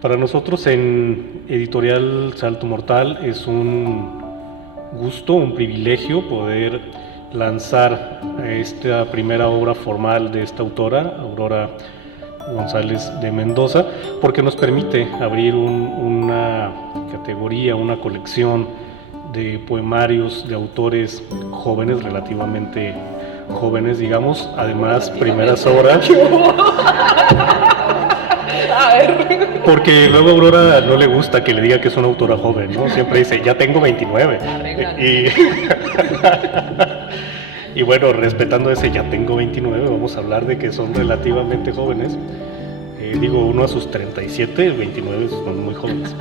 Para nosotros en Editorial Salto Mortal es un gusto, un privilegio poder lanzar esta primera obra formal de esta autora, Aurora González de Mendoza, porque nos permite abrir una categoría, una colección de poemarios de autores jóvenes, relativamente jóvenes, digamos, además primeras obras. Porque luego a Aurora no le gusta que le diga que es una autora joven, ¿no? Siempre dice, ya tengo 29. Y bueno, respetando ese ya tengo 29, vamos a hablar de que son relativamente jóvenes. Digo, uno a sus 37, 29 son muy jóvenes.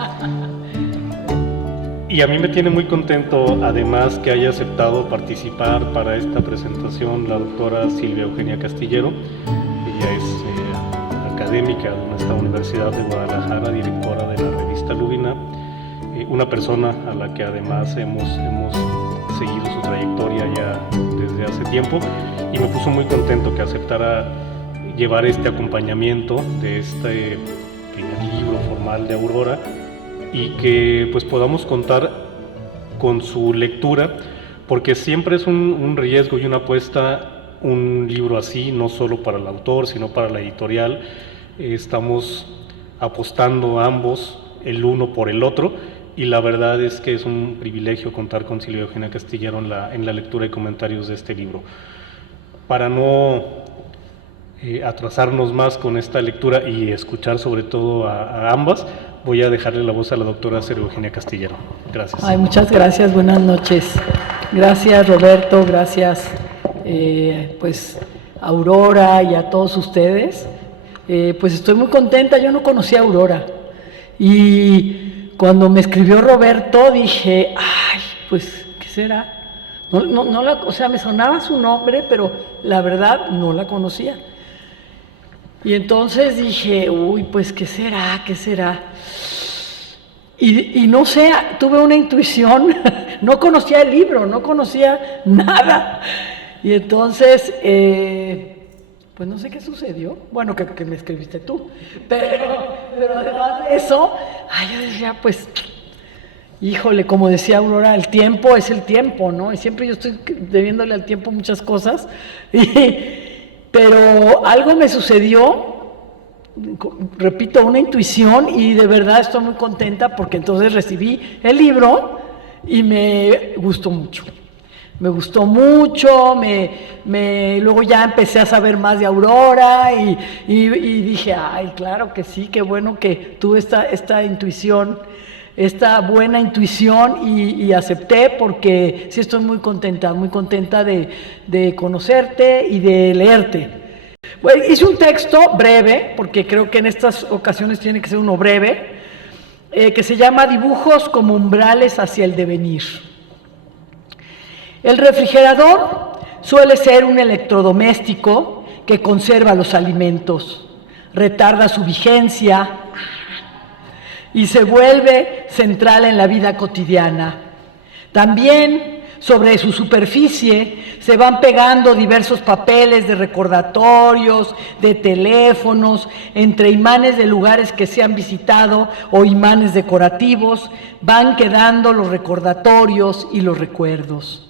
Y a mí me tiene muy contento, además, que haya aceptado participar para esta presentación la doctora Silvia Eugenia Castillero. Ella es académica de esta Universidad de Guadalajara, directora de la revista Lubina, una persona a la que además hemos seguido su trayectoria ya desde hace tiempo, y me puso muy contento que aceptara llevar este acompañamiento de este primer libro formal de Aurora, y que pues podamos contar con su lectura, porque siempre es un riesgo y una apuesta un libro así, no solo para el autor, sino para la editorial. Estamos apostando ambos el uno por el otro, y la verdad es que es un privilegio contar con Silvia Eugenia Castillero en la lectura y comentarios de este libro. Para no atrasarnos más con esta lectura y escuchar sobre todo a ambas, voy a dejarle la voz a la doctora Silvia Eugenia Castillero. Gracias. Ay, muchas gracias, buenas noches. Gracias, Roberto, gracias pues a Aurora y a todos ustedes. Pues estoy muy contenta, yo no conocía a Aurora, y cuando me escribió Roberto dije, ay, pues, ¿qué será? O sea, me sonaba su nombre, pero la verdad no la conocía. Y entonces dije, uy, pues, ¿qué será? ¿Qué será? Y no sé, tuve una intuición, no conocía el libro, no conocía nada. Y entonces, pues no sé qué sucedió. Bueno, que me escribiste tú. Pero además de eso, yo decía, pues, híjole, como decía Aurora, el tiempo es el tiempo, ¿no? Y siempre yo estoy debiéndole al tiempo muchas cosas. Pero algo me sucedió, repito, una intuición, y de verdad estoy muy contenta porque entonces recibí el libro y me gustó mucho. Me gustó mucho, luego ya empecé a saber más de Aurora y dije, ay, claro que sí, qué bueno que tuve esta intuición, esta buena intuición, y acepté, porque sí estoy muy contenta de conocerte y de leerte. Bueno, hice un texto breve, porque creo que en estas ocasiones tiene que ser uno breve, que se llama Dibujos como umbrales hacia el devenir. El refrigerador suele ser un electrodoméstico que conserva los alimentos, retarda su vigencia y se vuelve central en la vida cotidiana. También sobre su superficie se van pegando diversos papeles de recordatorios, de teléfonos, entre imanes de lugares que se han visitado o imanes decorativos, van quedando los recordatorios y los recuerdos.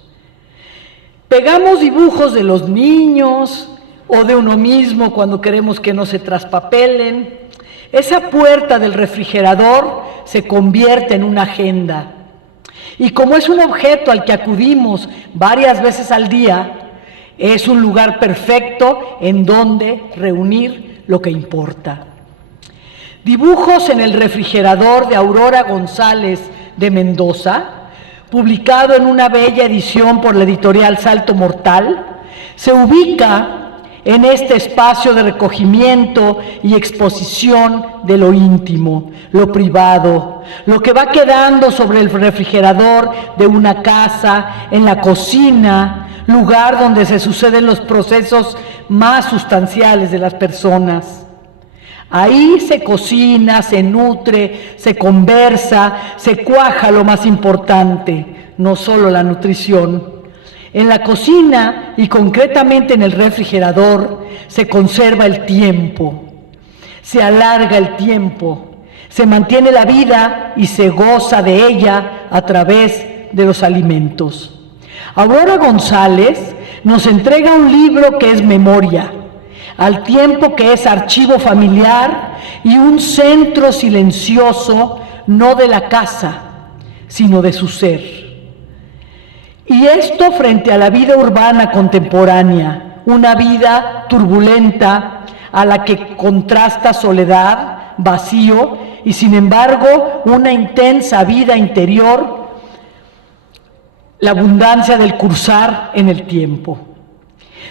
Pegamos dibujos de los niños o de uno mismo cuando queremos que no se traspapelen. Esa puerta del refrigerador se convierte en una agenda. Y como es un objeto al que acudimos varias veces al día, es un lugar perfecto en donde reunir lo que importa. Dibujos en el refrigerador de Aurora González de Mendoza, publicado en una bella edición por la editorial Salto Mortal, se ubica en este espacio de recogimiento y exposición de lo íntimo, lo privado, lo que va quedando sobre el refrigerador de una casa, en la cocina, lugar donde se suceden los procesos más sustanciales de las personas. Ahí se cocina, se nutre, se conversa, se cuaja lo más importante, no solo la nutrición. En la cocina, y concretamente en el refrigerador, se conserva el tiempo, se alarga el tiempo, Se mantiene la vida y se goza de ella a través de los alimentos. Aurora González nos entrega un libro que es memoria, al tiempo que es archivo familiar y un centro silencioso, no de la casa, sino de su ser. Y esto frente a la vida urbana contemporánea, una vida turbulenta a la que contrasta soledad, vacío y sin embargo una intensa vida interior, la abundancia del cursar en el tiempo.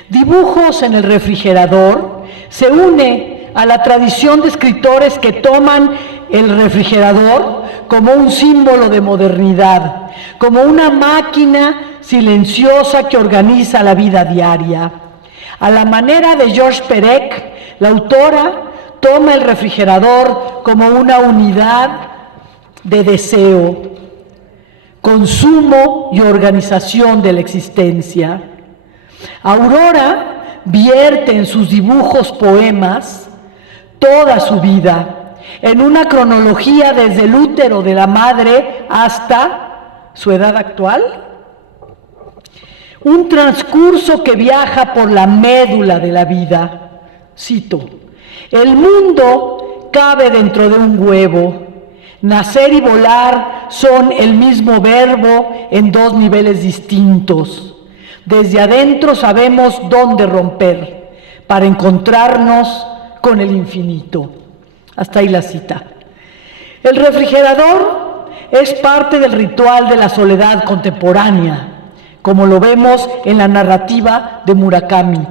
Dibujos en el refrigerador se une a la tradición de escritores que toman el refrigerador como un símbolo de modernidad, como una máquina silenciosa que organiza la vida diaria. A la manera de Georges Perec, la autora toma el refrigerador como una unidad de deseo, consumo y organización de la existencia. Aurora vierte en sus dibujos poemas toda su vida, en una cronología desde el útero de la madre hasta su edad actual. Un transcurso que viaja por la médula de la vida. Cito: el mundo cabe dentro de un huevo. Nacer y volar son el mismo verbo en dos niveles distintos. Desde adentro sabemos dónde romper para encontrarnos con el infinito. Hasta ahí la cita. El refrigerador es parte del ritual de la soledad contemporánea, como lo vemos en la narrativa de Murakami.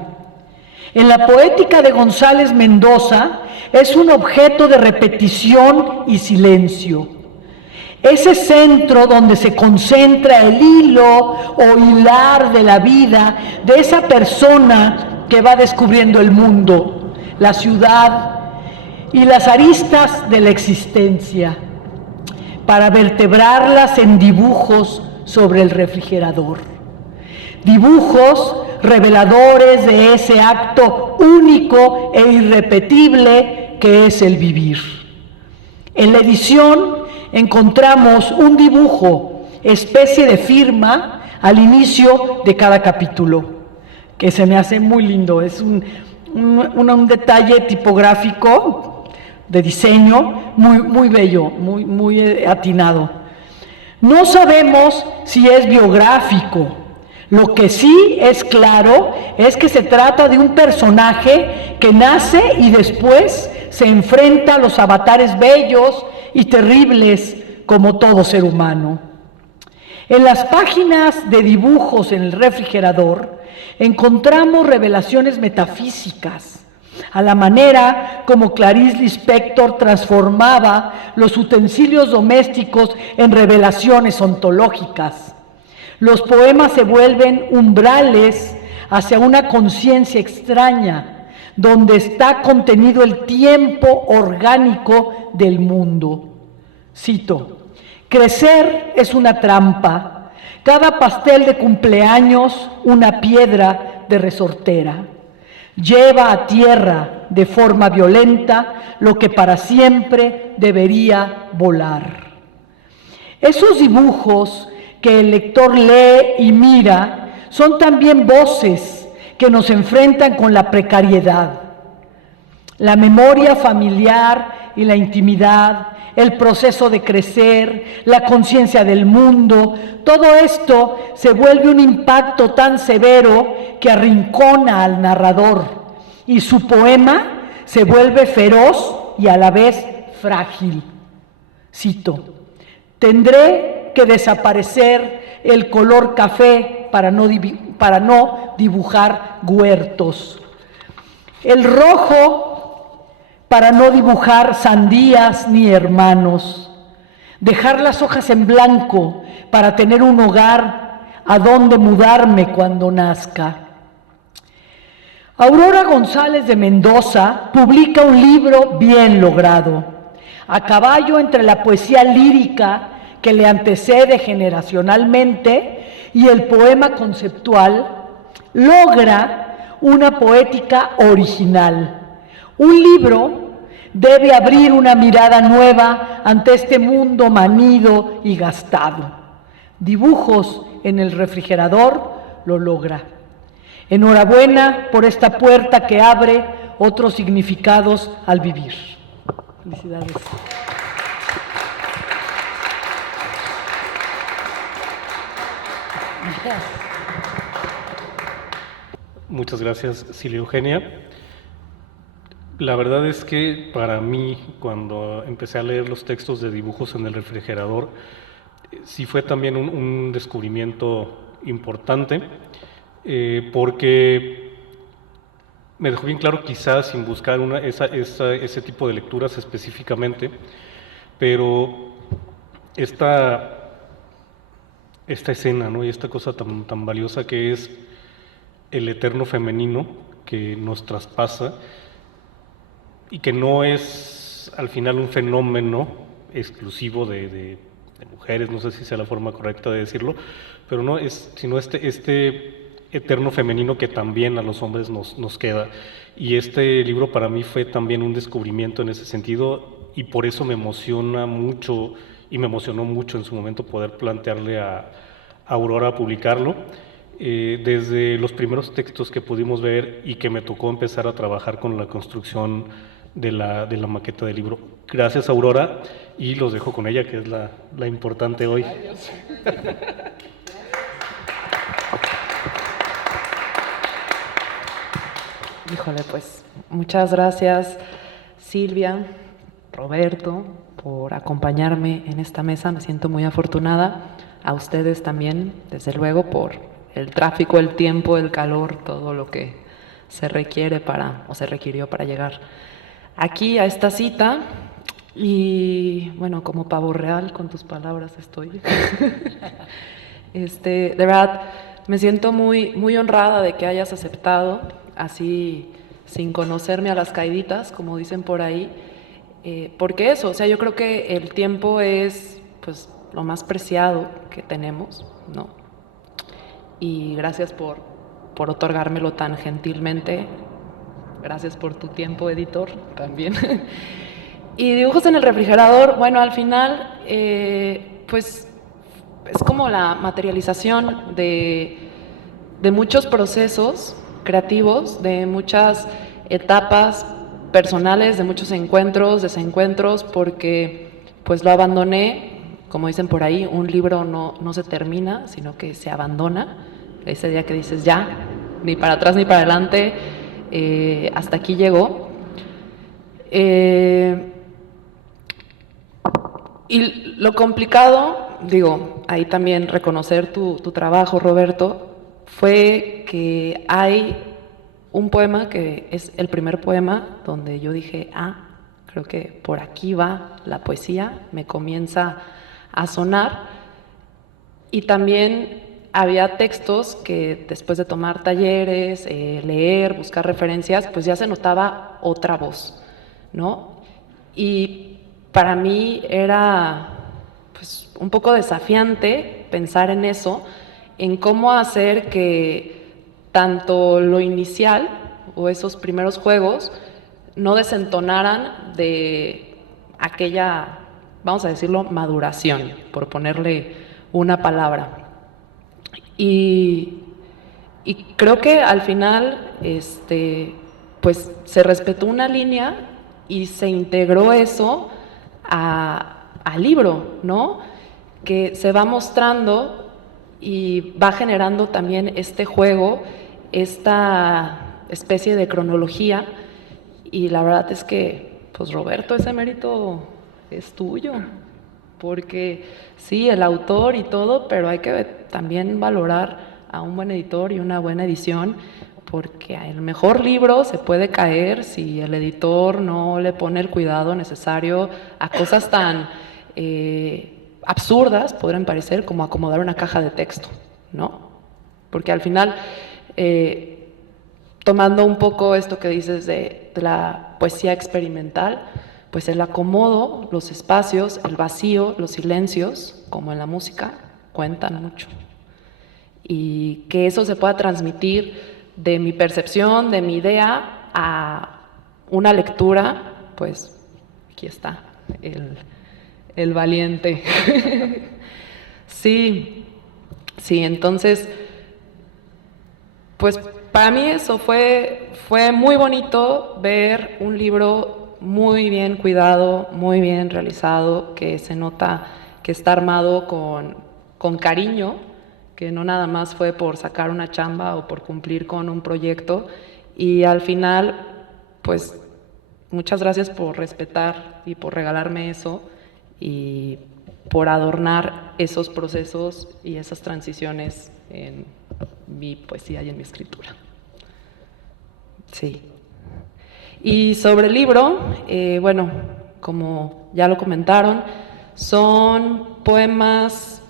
En la poética de González Mendoza es un objeto de repetición y silencio. Ese centro donde se concentra el hilo o hilar de la vida de esa persona que va descubriendo el mundo, la ciudad y las aristas de la existencia, para vertebrarlas en dibujos sobre el refrigerador. Dibujos reveladores de ese acto único e irrepetible que es el vivir. En la edición encontramos un dibujo, especie de firma, al inicio de cada capítulo, que se me hace muy lindo. Es un detalle tipográfico de diseño muy bello, muy atinado. No sabemos si es biográfico. Lo que sí es claro es que se trata de un personaje que nace y después se enfrenta a los avatares bellos y terribles como todo ser humano. En las páginas de dibujos en el refrigerador encontramos revelaciones metafísicas, a la manera como Clarice Lispector transformaba los utensilios domésticos en revelaciones ontológicas. Los poemas se vuelven umbrales hacia una conciencia extraña, donde está contenido el tiempo orgánico del mundo. Cito: crecer es una trampa, cada pastel de cumpleaños una piedra de resortera. Lleva a tierra de forma violenta lo que para siempre debería volar. Esos dibujos que el lector lee y mira son también voces que nos enfrentan con la precariedad. La memoria familiar y la intimidad, el proceso de crecer, la conciencia del mundo, todo esto se vuelve un impacto tan severo que arrincona al narrador y su poema se vuelve feroz y a la vez frágil. Cito: tendré que desaparecer el color café para no dibujar huertos, el rojo para no dibujar sandías ni hermanos, dejar las hojas en blanco para tener un hogar a donde mudarme cuando nazca. Aurora González de Mendoza publica un libro bien logrado, a caballo entre la poesía lírica que le antecede generacionalmente y el poema conceptual. Logra una poética original, un libro debe abrir una mirada nueva ante este mundo manido y gastado. Dibujos en el refrigerador lo logra. Enhorabuena por esta puerta que abre otros significados al vivir. Felicidades. Muchas gracias, Silvia Eugenia. La verdad es que para mí, cuando empecé a leer los textos de Dibujos en el refrigerador, sí fue también un descubrimiento importante, porque me dejó bien claro, quizás sin buscar ese tipo de lecturas específicamente, pero esta escena, ¿no? Y esta cosa tan valiosa que es el eterno femenino que nos traspasa y que no es al final un fenómeno exclusivo de mujeres, no sé si sea la forma correcta de decirlo, pero no es sino este eterno femenino que también a los hombres nos queda. Y este libro para mí fue también un descubrimiento en ese sentido, y por eso me emociona mucho, y me emocionó mucho en su momento poder plantearle a Aurora publicarlo. Desde los primeros textos que pudimos ver y que me tocó empezar a trabajar con la construcción de la maqueta del libro. Gracias, Aurora, y los dejo con ella, que es la importante hoy. Híjole, pues muchas gracias, Silvia, Roberto, por acompañarme en esta mesa. Me siento muy afortunada. A ustedes también, desde luego, por el tráfico, el tiempo, el calor, todo lo que se requiere se requirió para llegar aquí a esta cita. Y bueno, como pavo real, con tus palabras estoy. De verdad, me siento muy, muy honrada de que hayas aceptado, así sin conocerme a las caiditas, como dicen por ahí, porque eso, o sea, yo creo que el tiempo es pues lo más preciado que tenemos, ¿no? Y gracias por otorgármelo tan gentilmente. Gracias por tu tiempo, editor, también. Y Dibujos en el refrigerador, bueno, al final, pues es como la materialización de muchos procesos creativos, de muchas etapas personales, de muchos encuentros, desencuentros, porque pues lo abandoné, como dicen por ahí, un libro no se termina, sino que se abandona. Ese día que dices ya, ni para atrás ni para adelante, hasta aquí llegó. Y lo complicado, digo, ahí también reconocer tu trabajo, Roberto, fue que hay un poema que es el primer poema donde yo dije, creo que por aquí va la poesía, me comienza a sonar. Y también había textos que después de tomar talleres, leer, buscar referencias, pues ya se notaba otra voz, ¿no? Y para mí era pues un poco desafiante pensar en eso, en cómo hacer que tanto lo inicial o esos primeros juegos no desentonaran de aquella, vamos a decirlo, maduración, por ponerle una palabra. Y creo que al final pues se respetó una línea y se integró eso al libro, ¿no? Que se va mostrando y va generando también este juego, esta especie de cronología. Y la verdad es que, pues Roberto, ese mérito es tuyo, porque sí, el autor y todo, pero hay que también valorar a un buen editor y una buena edición, porque el mejor libro se puede caer si el editor no le pone el cuidado necesario a cosas tan absurdas, podrían parecer, como acomodar una caja de texto, ¿no? Porque al final, tomando un poco esto que dices de la poesía experimental, pues el acomodo, los espacios, el vacío, los silencios, como en la música, cuentan mucho. Y que eso se pueda transmitir de mi percepción, de mi idea, a una lectura, pues aquí está el valiente. Sí, entonces, pues para mí eso fue muy bonito ver un libro muy bien cuidado, muy bien realizado, que se nota que está armado con cariño, que no nada más fue por sacar una chamba o por cumplir con un proyecto. Y al final, pues, muchas gracias por respetar y por regalarme eso y por adornar esos procesos y esas transiciones en mi poesía y en mi escritura. Sí. Y sobre el libro, bueno, como ya lo comentaron, son poemas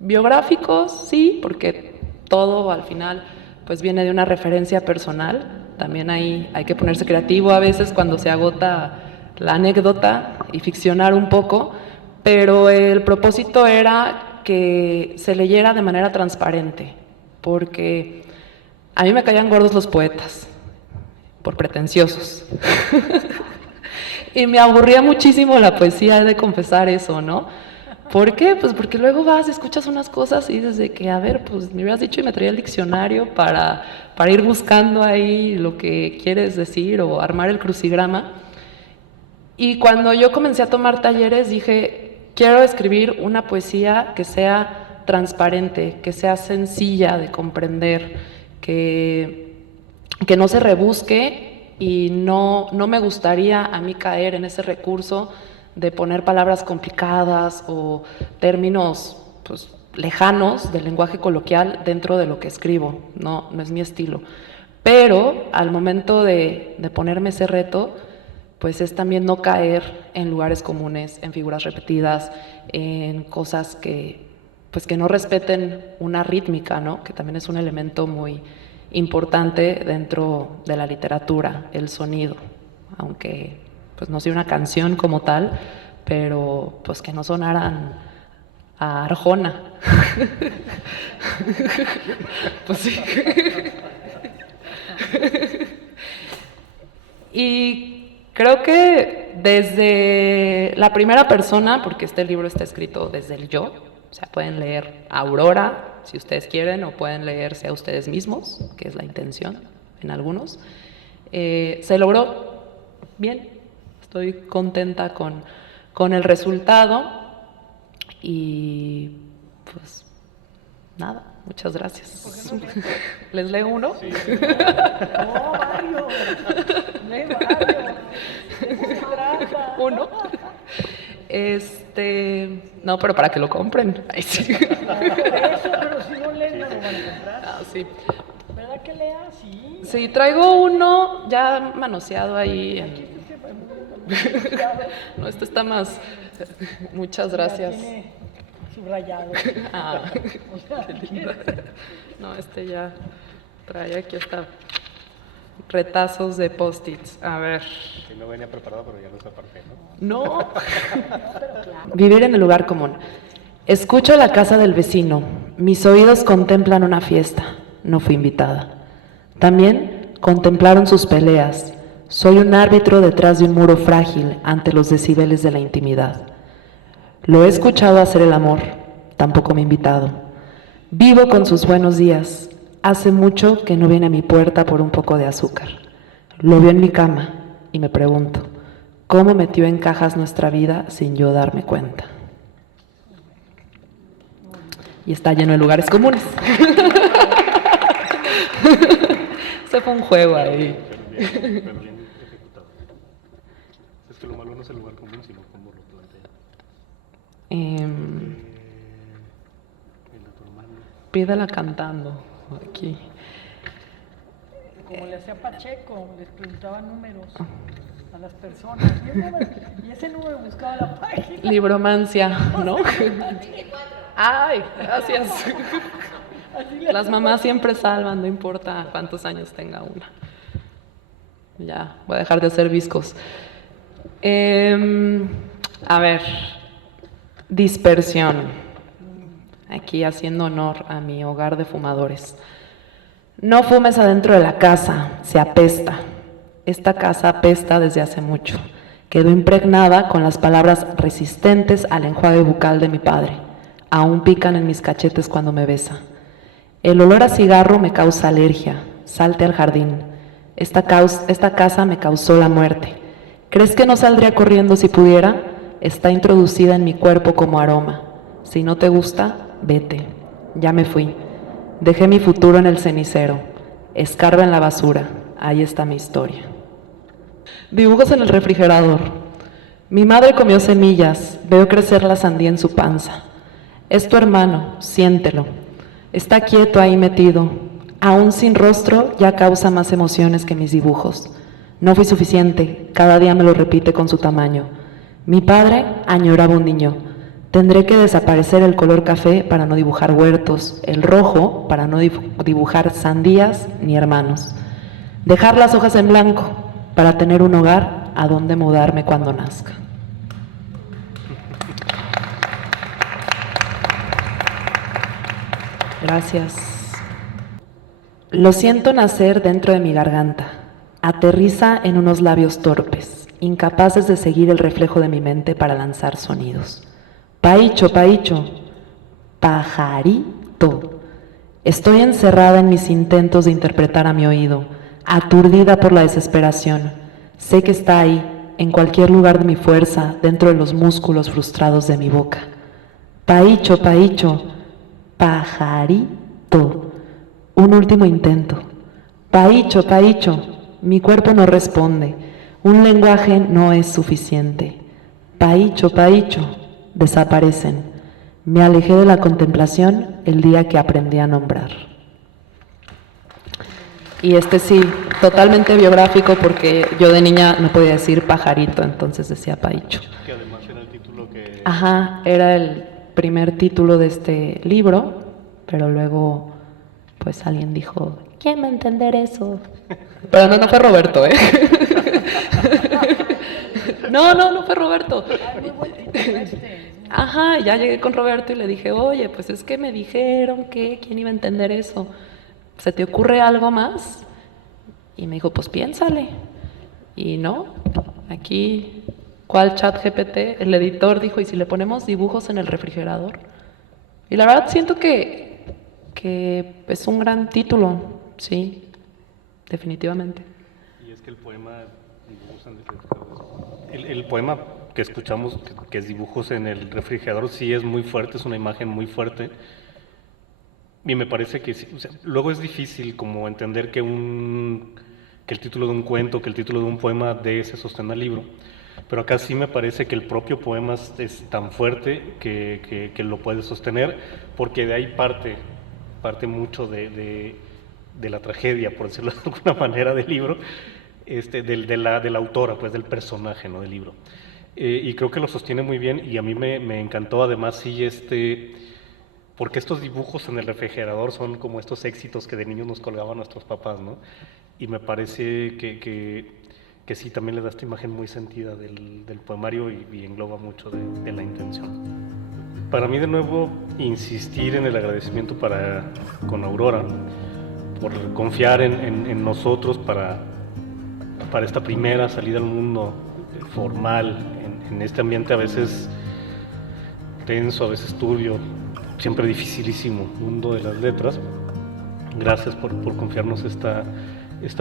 biográficos, sí, porque todo al final pues viene de una referencia personal. También hay que ponerse creativo a veces cuando se agota la anécdota y ficcionar un poco, pero el propósito era que se leyera de manera transparente, porque a mí me caían gordos los poetas, por pretenciosos. Y me aburría muchísimo la poesía, he de confesar eso, ¿no? ¿Por qué? Pues porque luego vas, escuchas unas cosas y dices de que, a ver, pues me hubieras dicho y me traía el diccionario para ir buscando ahí lo que quieres decir o armar el crucigrama. Y cuando yo comencé a tomar talleres dije, quiero escribir una poesía que sea transparente, que sea sencilla de comprender, que no se rebusque, y no me gustaría a mí caer en ese recurso de poner palabras complicadas o términos pues, lejanos del lenguaje coloquial dentro de lo que escribo. No es mi estilo. Pero al momento de ponerme ese reto, pues es también no caer en lugares comunes, en figuras repetidas, en cosas que no respeten una rítmica, ¿no? Que también es un elemento muy importante dentro de la literatura, el sonido, aunque pues no sea una canción como tal, pero pues que no sonaran a Arjona. Pues sí. Y creo que desde la primera persona, porque este libro está escrito desde el yo, o sea, pueden leer a Aurora, si ustedes quieren, o pueden leerse a ustedes mismos, que es la intención en algunos. Se logró bien, estoy contenta con el resultado y pues nada, muchas gracias. ¿Les leo uno? Sí. No, Mario. Lee, Mario. Uno. No, pero para que lo compren. Ay, sí. Por eso, pero si no leen, no lo van a comprar. Ah, sí. ¿Verdad que lea? Sí. Sí, traigo uno ya manoseado ahí. No, este está más. Muchas gracias. Ya tiene subrayado. Ah, qué linda. No, este ya trae aquí hasta retazos de post-its. A ver. Sí, no venía preparado, pero ya lo aparté, ¿no? No. Vivir en el lugar común. Escucho la casa del vecino. Mis oídos contemplan una fiesta. No fui invitada. También contemplaron sus peleas. Soy un árbitro detrás de un muro frágil ante los decibeles de la intimidad. Lo he escuchado hacer el amor. Tampoco me he invitado. Vivo con sus buenos días. Hace mucho que no viene a mi puerta por un poco de azúcar. Lo veo en mi cama y me pregunto, ¿cómo metió en cajas nuestra vida sin yo darme cuenta? Y está lleno de lugares comunes. Se fue un juego ahí. Pero bien ejecutado. Es que lo malo no es el lugar común, sino cómo lo plantea. Pídala cantando. Aquí. Como le hacía Pacheco, les preguntaba números a las personas. Y ese número buscaba la página. Libromancia, ¿no? Ay, gracias. Las mamás siempre salvan, no importa cuántos años tenga una. Ya, voy a dejar de hacer viscos. A ver, dispersión. Aquí haciendo honor a mi hogar de fumadores. No fumes adentro de la casa, se apesta. Esta casa apesta desde hace mucho. Quedó impregnada con las palabras resistentes al enjuague bucal de mi padre. Aún pican en mis cachetes cuando me besa. El olor a cigarro me causa alergia. Salte al jardín. Esta casa me causó la muerte. ¿Crees que no saldría corriendo si pudiera? Está introducida en mi cuerpo como aroma. Si no te gusta, vete. Ya me fui. Dejé mi futuro en el cenicero. Escarba en la basura. Ahí está mi historia. Dibujos en el refrigerador. Mi madre comió semillas. Veo crecer la sandía en su panza. Es tu hermano, siéntelo. Está quieto ahí metido. Aún sin rostro, ya causa más emociones que mis dibujos. No fui suficiente, cada día me lo repite con su tamaño. Mi padre añoraba un niño. Tendré que desaparecer el color café para no dibujar huertos, el rojo para no dibujar sandías ni hermanos. Dejar las hojas en blanco para tener un hogar a donde mudarme cuando nazca. Gracias. Lo siento nacer dentro de mi garganta. Aterriza en unos labios torpes, incapaces de seguir el reflejo de mi mente para lanzar sonidos. Paicho, paicho, pajarito. Estoy encerrada en mis intentos de interpretar a mi oído, aturdida por la desesperación. Sé que está ahí, en cualquier lugar de mi fuerza, dentro de los músculos frustrados de mi boca. Paicho, paicho, pajarito. Un último intento. Paicho, paicho. Mi cuerpo no responde. Un lenguaje no es suficiente. Paicho, paicho. Desaparecen. Me alejé de la contemplación el día que aprendí a nombrar. Y sí, totalmente biográfico porque yo de niña no podía decir pajarito, entonces decía paicho. Que además era el título que... Ajá, era el primer título de este libro, pero luego pues alguien dijo, ¿quién va a entender eso? Pero no fue Roberto, ¿eh? No fue Roberto. Ajá, ya llegué con Roberto y le dije, oye, pues es que me dijeron que quién iba a entender eso. ¿Se te ocurre algo más? Y me dijo, pues piénsale. Y no, aquí, ¿cuál ChatGPT? El editor dijo, ¿y si le ponemos dibujos en el refrigerador? Y la verdad siento que es un gran título, sí, definitivamente. Y es que el poema Dibujos en el refrigerador, el poema que escuchamos, que es Dibujos en el refrigerador, sí es muy fuerte, es una imagen muy fuerte. Y me parece que sí, o sea, luego es difícil como entender que el título de un cuento, que el título de un poema dé ese sostén al libro. Pero acá sí me parece que el propio poema es tan fuerte que lo puede sostener, porque de ahí parte mucho de la tragedia, por decirlo de alguna manera, del libro, de la autora, pues del personaje, ¿no? Del libro. Y creo que lo sostiene muy bien y a mí me encantó además sí porque estos dibujos en el refrigerador son como estos éxitos que de niños nos colgaban nuestros papás, ¿no? Y me parece que sí, también le da esta imagen muy sentida del poemario y engloba mucho de la intención. Para mí, de nuevo, insistir en el agradecimiento con Aurora por confiar en nosotros para esta primera salida al mundo formal, en este ambiente a veces tenso, a veces turbio, siempre dificilísimo mundo de las letras. Gracias por confiarnos esta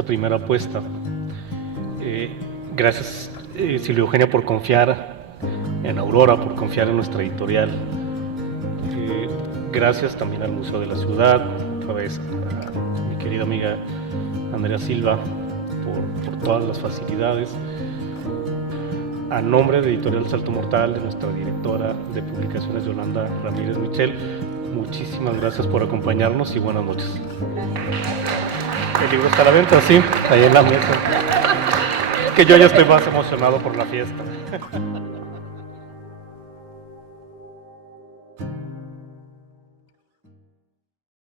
primera apuesta. Gracias Silvia Eugenia por confiar en Aurora, por confiar en nuestra editorial. Gracias también al Museo de la Ciudad, otra vez a mi querida amiga Andrea Silva por todas las facilidades. A nombre de Editorial Salto Mortal, de nuestra directora de publicaciones Yolanda Ramírez Michel, muchísimas gracias por acompañarnos y buenas noches. El libro está a la venta, sí, ahí en la mesa. Que yo ya estoy más emocionado por la fiesta.